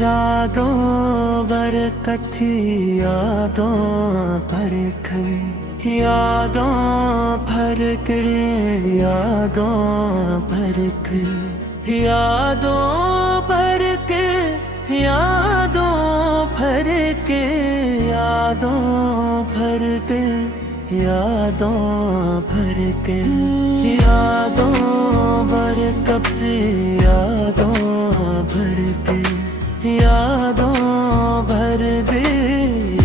रागों बरकत यादों पर कभी यादों भर कर यादों भर कर यादों भर के यादों भर के यादों भर के यादों भर के यादों भर कब यादों भर के यादों भर दे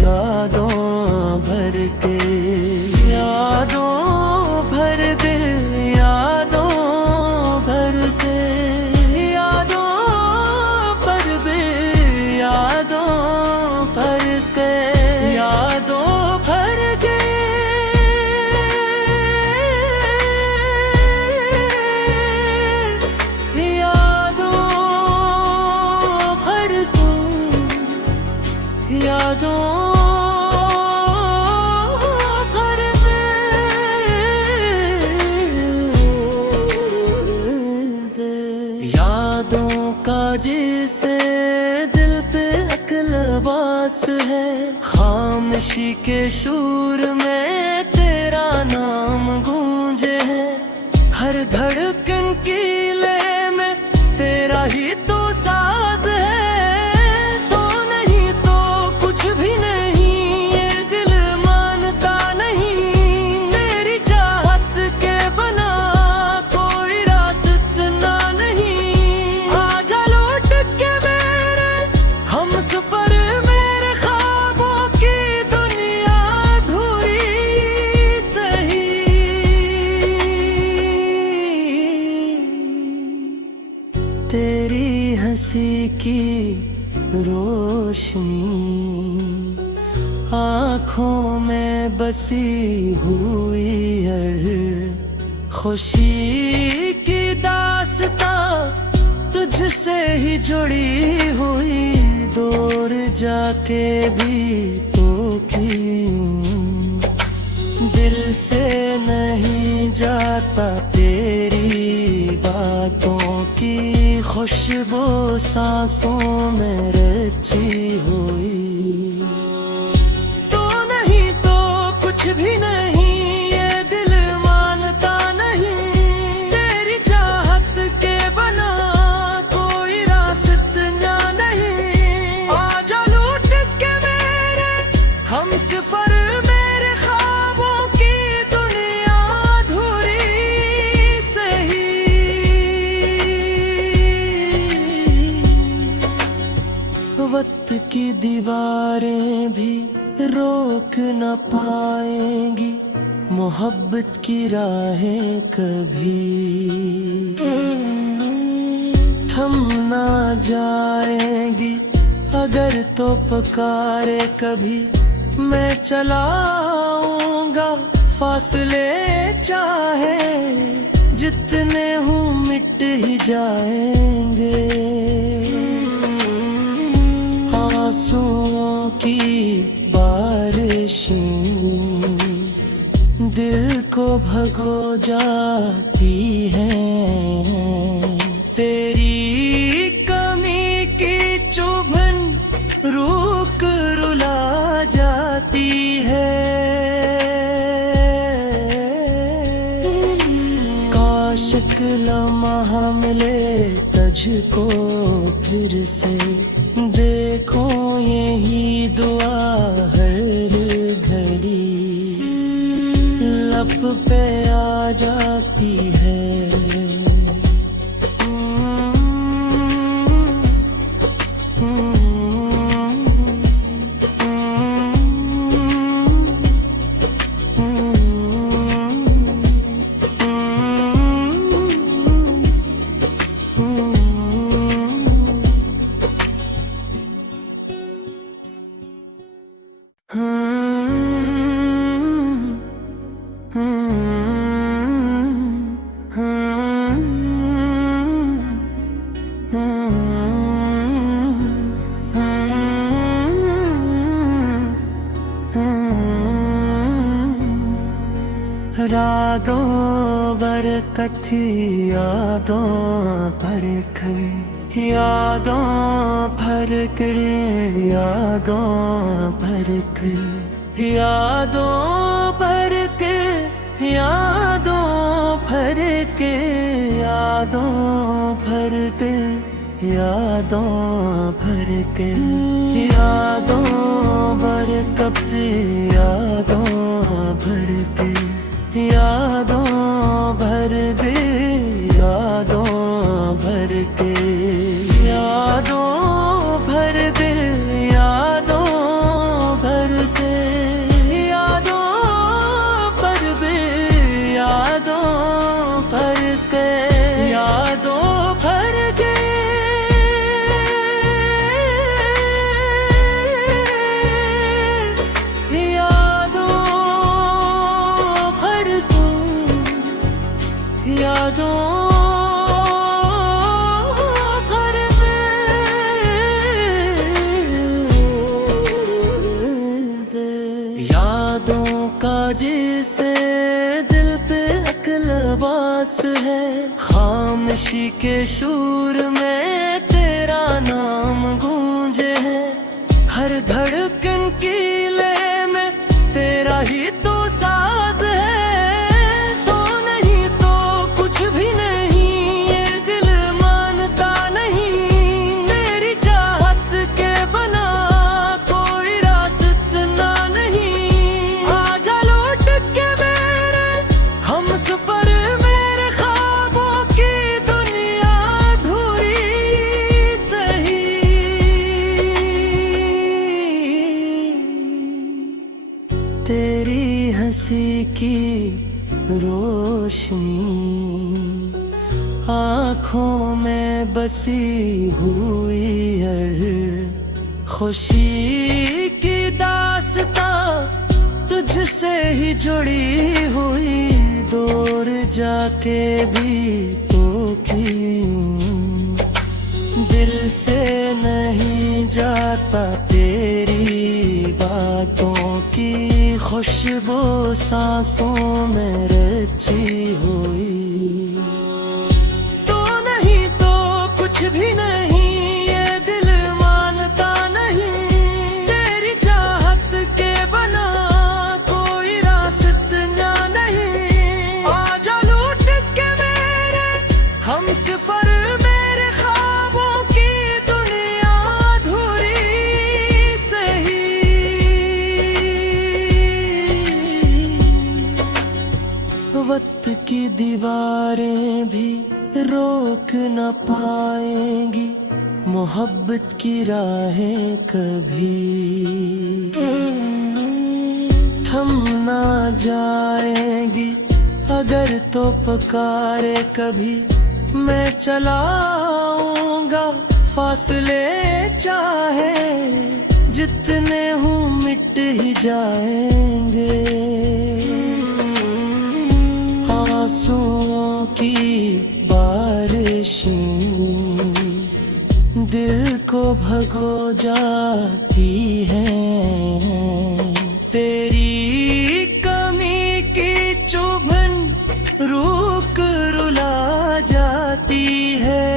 यादों भर के यादों भर दे यादों भर के यादों भर दे यादों भर के यादों भर के यादों भर दे यादों का जिसे दिल पे अकलबास है खामोशी के शूर में तेरा नाम गूंजे है हर धड़कन की लय में तेरा ही तो साज है तेरी हंसी की रोशनी आँखों में बसी हुई हर खुशी की दास्तां तुझसे ही जुड़ी हुई दूर जाके भी तो क्यों दिल से नहीं जाता तेरी बातों की खुशबू सांसों में रची हुई तो नहीं तो कुछ भी नहीं ये दिल मानता नहीं तेरी चाहत के बना कोई रास्ता नहीं आजा लूट के मेरे हम सफर मेरे ख्वाबों की दुनिया अधूरी सही वक्त की दीवारें भी रोक न पाएंगी मोहब्बत की राहें कभी थम ना जाएंगी अगर तो पुकारे कभी मैं चलाऊंगा फासले चाहे जितने हूँ मिट ही जाएंगे आंसुओं की बारिशें दिल को भगो जाती हैं तेरी कमी की चुभन रूक रुला जाती है काश एक लम्हा मिले तुझको फिर से देखो यही दुआ हर घड़ी लब पे आ जाती है रागों बरकत यादों पर कभी यादों भर कर, यादों भर कर, यादों भर के, यादों भर के, यादों भर के, यादों भर के, यादों भर कब से, यादों भर के, यादों भर दे, यादों भर के, यादों भर दे, यादों भर दे, यादों भर दे, यादों भर के, यादों भर के, यादों भर दो, यादों जिसे दिल पे अकलबास है, खामोशी के शूर में तेरा नाम गूंजे है, हर धड़कन की लय में तेरा ही तो साज है, तो नहीं तो कुछ भी नहीं, ये दिल मानता नहीं, तेरी चाहत के बना कोई रास्ता नहीं, सफर मेरे ख्वाबों की दुनिया अधूरी सही, तेरी हंसी की रोशनी आँखों में बसी हुई हर खुशी की दास्तां तुझसे ही जुड़ी हुई, दूर जाके भी तो क्यों दिल से नहीं जाता तेरी बातों की खुशबू सांसों में रची हुई, तो नहीं तो कुछ भी नहीं, ये दिल मानता नहीं, तेरी चाहत के बना कोई रास्ता नहीं, आजा लूट के मेरे हम सफर मेरे ख्वाबों की दुनिया अधूरी सही, वक्त की दीवारें भी रोक न पाएंगी मोहब्बत की राहें कभी, थम ना जाएंगी अगर तो पुकारे कभी, मैं चलाऊंगा फासले चाहे जितने हूँ मिट ही जाएंगे, आंसुओं की बारिशें दिल को भगो जाती हैं, तेरी कमी की चुभन रूक रुला जाती है,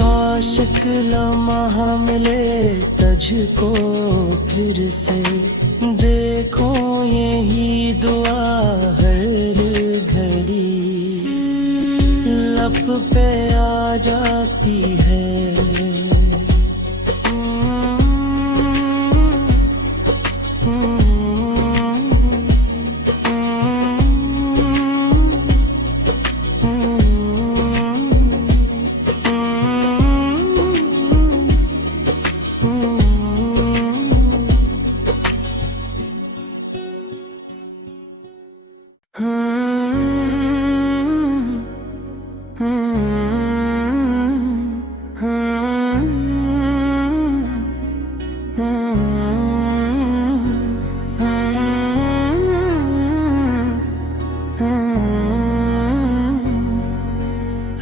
काश एक लम्हा मिले तुझको फिर से, देखो यही दुआ हर घड़ी लब पे आ जाती है,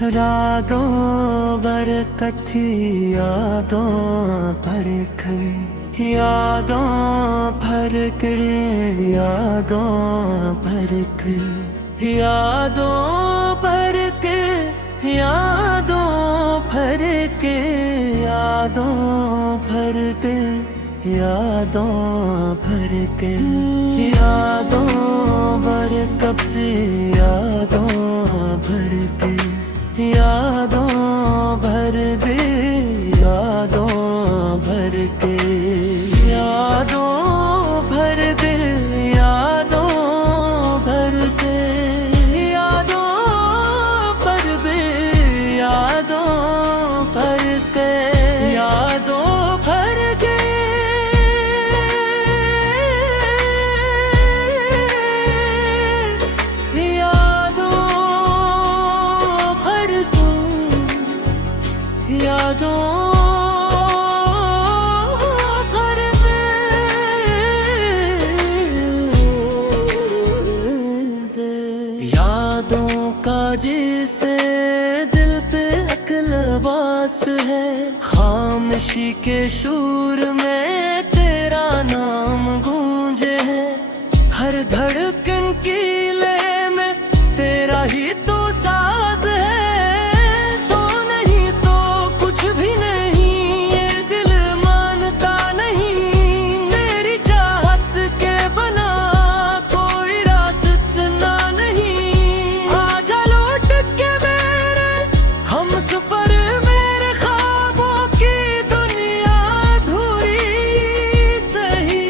रातों बरकत यादों पर कभी, यादों भर कर, यादों भर कर, यादों भर के, यादों भर के, यादों भर के, यादों भर के, यादों भर कब्जे, यादों भर के, यादों भर दे, यादों भर के, यादों भर दे, यादों भर के, यादों भर दे, यादों भर के, यादों भर के, यादों भर दूं, यादों जिसे दिल पे अकलबास है, खामोशी के शूर में तेरा नाम गूंजे है, हर धड़कन की लय में तेरा ही तो साज है, तो नहीं तो कुछ भी नहीं, ये दिल मानता नहीं, तेरी चाहत के बना कोई रास्ता नहीं, सफर मेरे ख्वाबों की दुनिया अधूरी सही,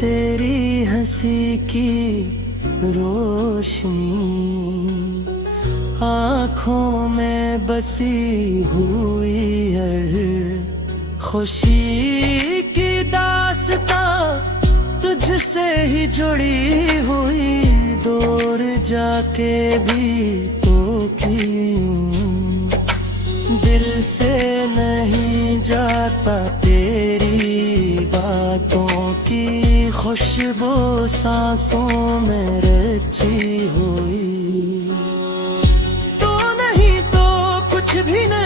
तेरी हंसी की रोशनी आँखों में बसी हुई हर खुशी की दास्तां तुझसे ही जुड़ी हुई, दूर जाके भी तो क्यों दिल से नहीं जाता तेरी बातों की खुशबू सांसों में रची हुई, तो नहीं तो कुछ भी नहीं।